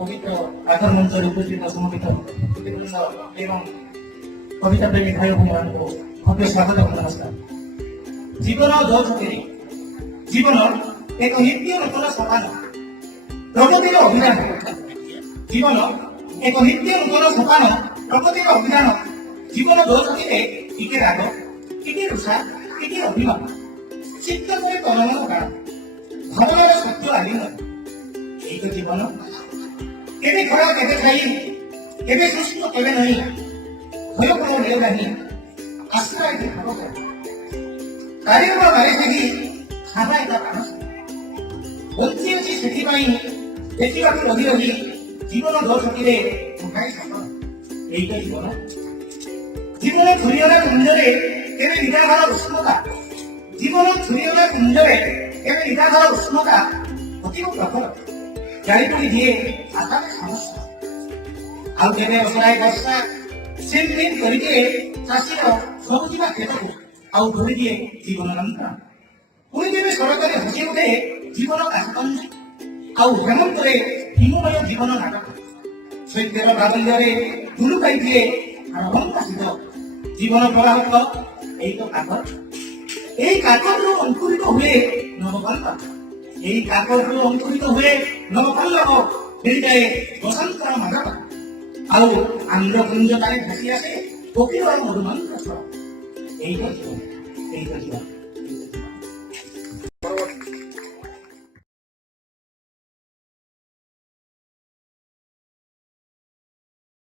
পবিত্র রাধার মঞ্চের উপস্থিত সমবেত এবং কবিতা প্রেমী ভাই ভূমিମାନଙ୍କୁ ভବ୍ୟ ସ୍ୱାଗତ ନମସ୍କାର। ଜୀବନ ଦୋଷରେ ଜୀବନ ଏକ ନିତ୍ୟ ନୂତନ ସୋପାନ ପ୍ରଗତିର ଅଭିଯାନ। ଜୀବନ ଏକ ନିତ୍ୟ ନୂତନ ସୋପାନ ପ୍ରଗତିର ଅଭିଯାନ। ଜୀବନ ଦୋଷରେ ଟିକେ ରାଗ, ଟିକେ ରୁଷା, ଟିକେ ଅଭିମାନ, ଚିତ୍ତ করে ତନମନ ଗାନ, ଭାବନାର ସତ୍ୟ ଆଲିଙ୍ଗନ। এই তো জীবন। কেবে ঘর কেবে খাই, কেবে সুস্থ কেবে নই, ভয় কোনো নেও ନାହିଁ, আশ্রয় কি ভাব କାରିଗର ବାରେ ସେଠି ଖାବା ଏକ କାମ ବଞ୍ଚି ଅଛି ସେଥିପାଇଁ ଦେଖିବାକୁ ରହି ରହି ଜୀବନ ଦୋଷରେ ମୁଖାଇ ସାପ। ଏଇ ତ ଜୀବନ। ଜୀବନ ଛୁରିଅନା କୁଞ୍ଜରେ କେବେ ନିରାଘର ଉଷ୍ଣତା, ଜୀବନ ଛୁରିଅନା କୁଞ୍ଜରେ କେବେ ନିରାଘର ଉଷ୍ଣତା ଅତିବ ପ୍ରଖର ଜାଳିପୋଡ଼ି ଦିଏ ଆକାଶ ସମସ୍ୟା। ଆଉ କେବେ ଅସରାଏ ବର୍ଷା ସେମିତି କରିଦିଏ ଚାଷୀର ସବୁଜିବା କ୍ଷେତ୍ରକୁ ଆଉ ଧରି ଦିଏ ଜୀବନ ଯନ୍ତ୍ରଣା। ପୁଣି କେବେ ସରକାରୀ ହସି ଉଠେ ଜୀବନ କାଶକଞ୍ଜି ଆଉ ହେମନ୍ତରେ ହିମମୟ ଜୀବନ ନାଟକ। ଶୈତ୍ୟର ପ୍ରାବଲ୍ୟରେ ଧୁଲୁ ପାଇଦିଏ ଆରମ୍ଭାସିତ ଜୀବନ ପ୍ରବାହକ। ଏଇ ତ କାକର। এই কাকরରୁ ଅଙ୍କୁରିତ ହୁଏ ନବକଳ୍ପ। এই କାକରରୁ ଅଙ୍କୁରିତ ହୁଏ ନବକଳ୍ପ। ଫେରିଯାଏ ବସନ୍ତର ମାଧବ। ଆଉ ଆନ୍ଦ୍ରପୁଞ୍ଜତାରେ ଭାସି ଆସେ କୋକିଳ ମଧୁମନ୍ତ ସ୍ୱର। এই তো জীবন।